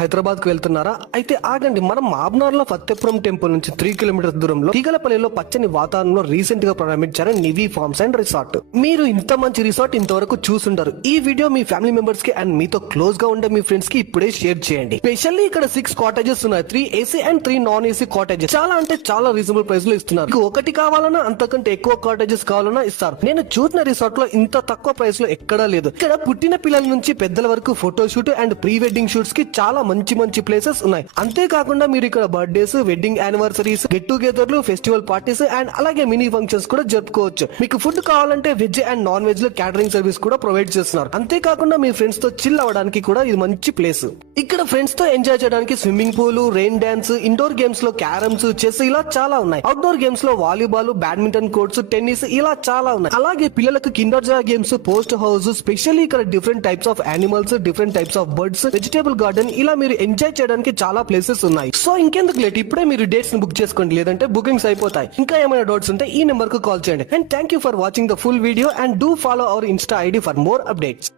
హైదరాబాద్ కు వెళ్తున్నారా? అయితే ఆగండి, మనం మాబ్నార్ లో ఫత్తేపురం టెంపుల్ నుంచి 3 కిలోమీటర్స్ దూరంలో తీగలపల్లిలో పచ్చని వాతావరణంలో రీసెంట్ గా ప్రారంభించారు నివి ఫార్మ్స్ అండ్ రిసార్ట్. మీరు ఇంత మంచి రిసార్ట్ ఇంతవరకు చూసుంటారు. ఈ వీడియో మీ ఫ్యామిలీ మెంబర్స్ కి అండ్ మీతో క్లోజ్ గా ఉండే మీ ఫ్రెండ్స్ కి ఇప్పుడే షేర్ చేయండి. స్పెషల్లీ ఇక్కడ 6 కాటేజెస్ ఉన్నాయి. 3 AC and 3 non AC cottages. చాలా అంటే చాలా రీజనబుల్ ప్రైస్ లో ఇస్తున్నారు. మీకు ఒకటి కావాలన్నా అంతకంటే ఎక్కువ కాటేజెస్ కావాలన్నా ఇస్తారు. నేను చూసిన రిసార్ట్ లో ఇంత తక్కువ ప్రైస్ లో ఎక్కడా లేదు. ఇక్కడ పుట్టిన పిల్లల నుంచి పెద్దల వరకు photo shoot and pre wedding shoots కి చాలా మంచి ప్లేసెస్ ఉన్నాయి. అంతేకాకుండా మీరు ఇక్కడ బర్త్డేస్, వెడ్డింగ్ యానివర్సరీస్, గెట్ టుగెదర్లు, ఫెస్టివల్ పార్టీస్ అండ్ అలాగే మినీ ఫంక్షన్స్ కూడా జరుపుకోవచ్చు. మీకు ఫుడ్ కావాలంటే వెజ్ అండ్ నాన్ వెజ్ లో క్యాటరింగ్ సర్వీస్ కూడా ప్రొవైడ్ చేస్తున్నారు. అంతేకాకుండా మీ ఫ్రెండ్స్ తో చిల్ అవ్వడానికి కూడా ఇది మంచి ప్లేస్. ఇక్కడ ఫ్రెండ్స్ తో ఎంజాయ్ చేయడానికి swimming pool, rain dance, indoor games లో క్యారమ్స్, చెస్ ఇలా చాలా ఉన్నాయి. అవుట్డోర్ గేమ్స్ లో వాలీబాల్, బ్యాడ్మింటన్ కోర్ట్స్, టెన్నిస్ ఇలా చాలా ఉన్నాయి. అలాగే పిల్లలకు Kinder Joy games, post house, specially ఇక్కడ different types of animals, different types of birds, vegetable garden ఇలా మీరు ఎంజాయ్ చేయడానికి చాలా ప్లేసెస్ ఉన్నాయి. సో ఇంకెందుకు లేట్, ఇప్పుడే మీరు డేట్స్ ని బుక్ చేసుకోండి, లేదంటే బుకింగ్స్ అయిపోతాయి. ఇంకా ఏమైనా డౌట్స్ ఉంటే ఈ నెంబర్ కు కాల్ చేయండి. And thank you for watching the full video and do follow our Insta ID for more updates.